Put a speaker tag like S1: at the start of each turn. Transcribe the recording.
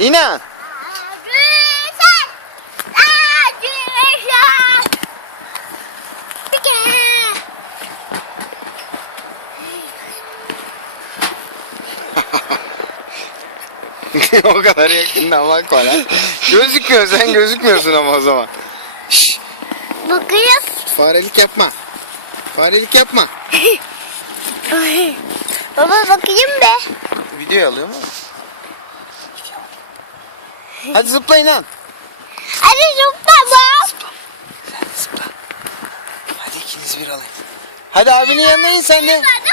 S1: İnan. O kadar yakından bakma lan. Gözükmüyor sen gözükmüyorsun ama o zaman. Şşş,
S2: Bakayım.
S1: farelik yapma. Farelik yapma.
S2: Ay. Baba bakayım be.
S1: Video alıyor mu? Hadi zıplayın lan.
S2: Hadi zıpla bak.
S1: Hadi ikiniz bir alayım. Hadi abinin yanına in sen de.
S2: Hadi